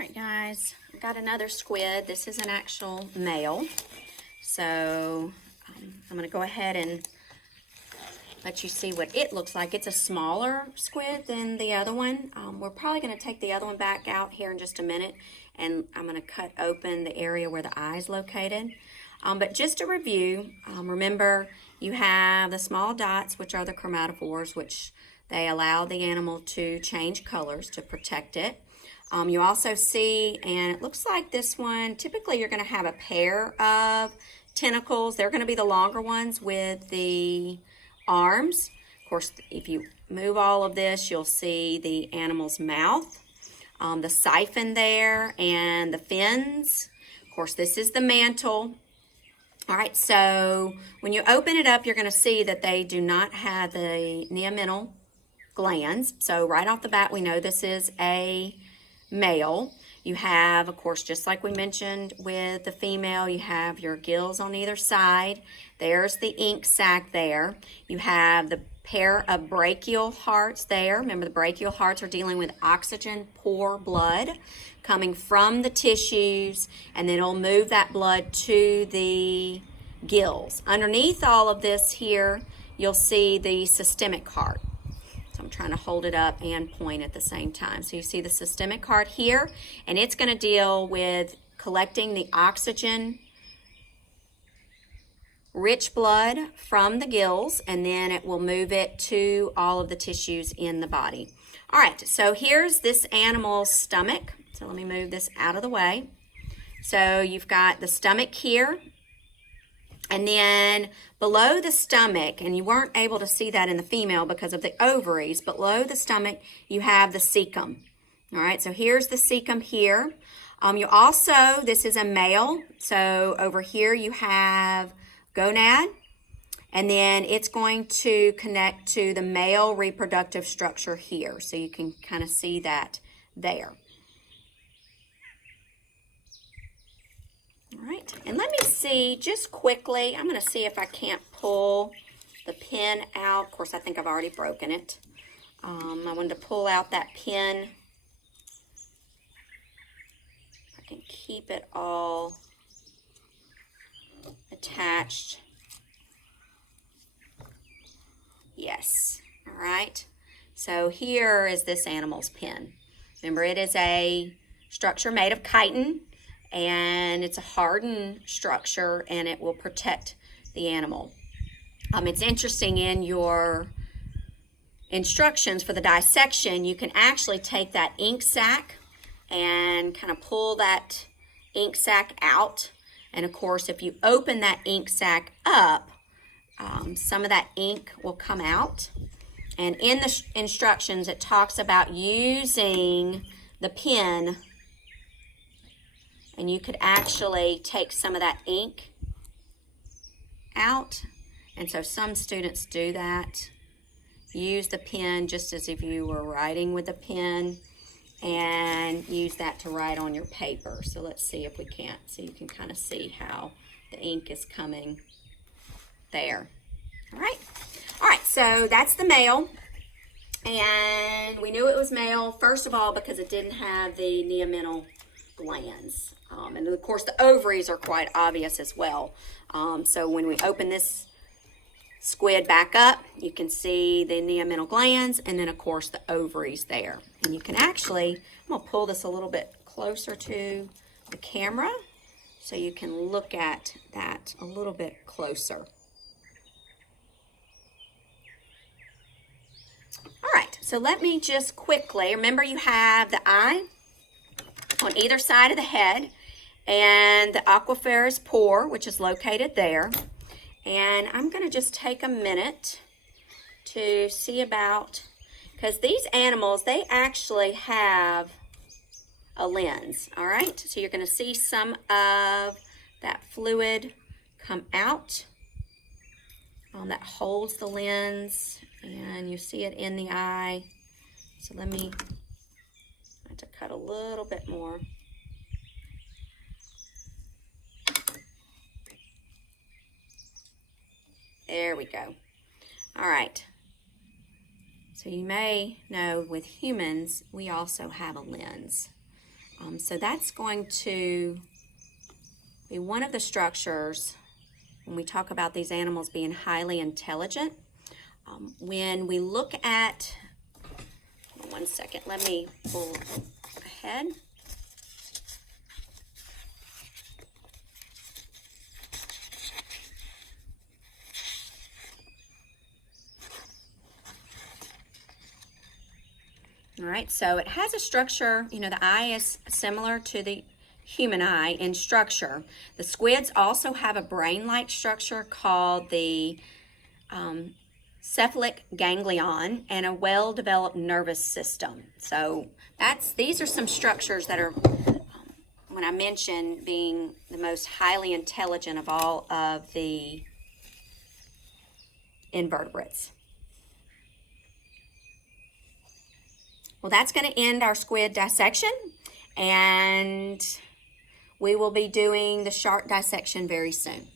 Alright guys, I've got another squid. This is an actual male. So I'm going to go ahead and let you see what it looks like. It's a smaller squid than the other one. We're probably going to take the other one back out here in just a minute, and I'm going to cut open the area where the eye is located. But just to review, remember you have the small dots, which are the chromatophores, which they allow the animal to change colors to protect it. You also see, and it looks like this one, typically you're going to have a pair of tentacles. They're going to be the longer ones with the arms. Of course, if you move all of this, you'll see the animal's mouth, the siphon there, and the fins. Of course, this is the mantle. All right, so when you open it up, you're going to see that they do not have the neomental glands. So right off the bat, we know this is a male. You have, of course, just like we mentioned with the female, you have your gills on either side. There's the ink sac there. You have the pair of brachial hearts there. Remember, the brachial hearts are dealing with oxygen poor blood coming from the tissues, and then it'll move that blood to the gills. Underneath all of this here, you'll see the systemic heart. I'm trying to hold it up and point at the same time. So you see the systemic heart here, and it's going to deal with collecting the oxygen rich blood from the gills, and then it will move it to all of the tissues in the body. All right, so here's this animal's stomach. So let me move this out of the way. So you've got the stomach here, and then below the stomach, and you weren't able to see that in the female because of the ovaries, but below the stomach, you have the cecum. All right, so here's the cecum here. You also, this is a male, so over here you have gonad, and then it's going to connect to the male reproductive structure here, so you can kind of see that there. All right, and let me see just quickly. I'm going to see if I can't pull the pin out. Of course, I think I've already broken it. I wanted to pull out that pin. I can keep it all attached. Yes, all right. So here is this animal's pin. Remember, it is a structure made of chitin, and it's a hardened structure, and it will protect the animal. It's interesting, in your instructions for the dissection, you can actually take that ink sac and kind of pull that ink sac out. And of course, if you open that ink sac up, some of that ink will come out. And in the instructions, it talks about using the pen, and you could actually take some of that ink out. And so some students do that. Use the pen just as if you were writing with a pen, and use that to write on your paper. So let's see if we can't. So you can kind of see how the ink is coming there. All right, so that's the male. And we knew it was male, first of all, because it didn't have the neomental glands. And of course, the ovaries are quite obvious as well. So when we open this squid back up, you can see the neomental glands, and then of course the ovaries there. And you can actually, I'm going to pull this a little bit closer to the camera so you can look at that a little bit closer. All right, so let me just quickly, remember you have the eye on either side of the head, and the aquifers pore, which is located there. And I'm going to just take a minute to see about, because these animals, they actually have a lens, all right? So you're going to see some of that fluid come out that holds the lens, and you see it in the eye. So let me, I have to cut a little bit more. There we go. All right. So you may know with humans, we also have a lens. So that's going to be one of the structures when we talk about these animals being highly intelligent. When we look at, one second, let me pull ahead. All right, so it has a structure, you know, the eye is similar to the human eye in structure. The squids also have a brain-like structure called the cephalic ganglion and a well-developed nervous system. So these are some structures that are, when I mentioned being the most highly intelligent of all of the invertebrates. Well, that's going to end our squid dissection, and we will be doing the shark dissection very soon.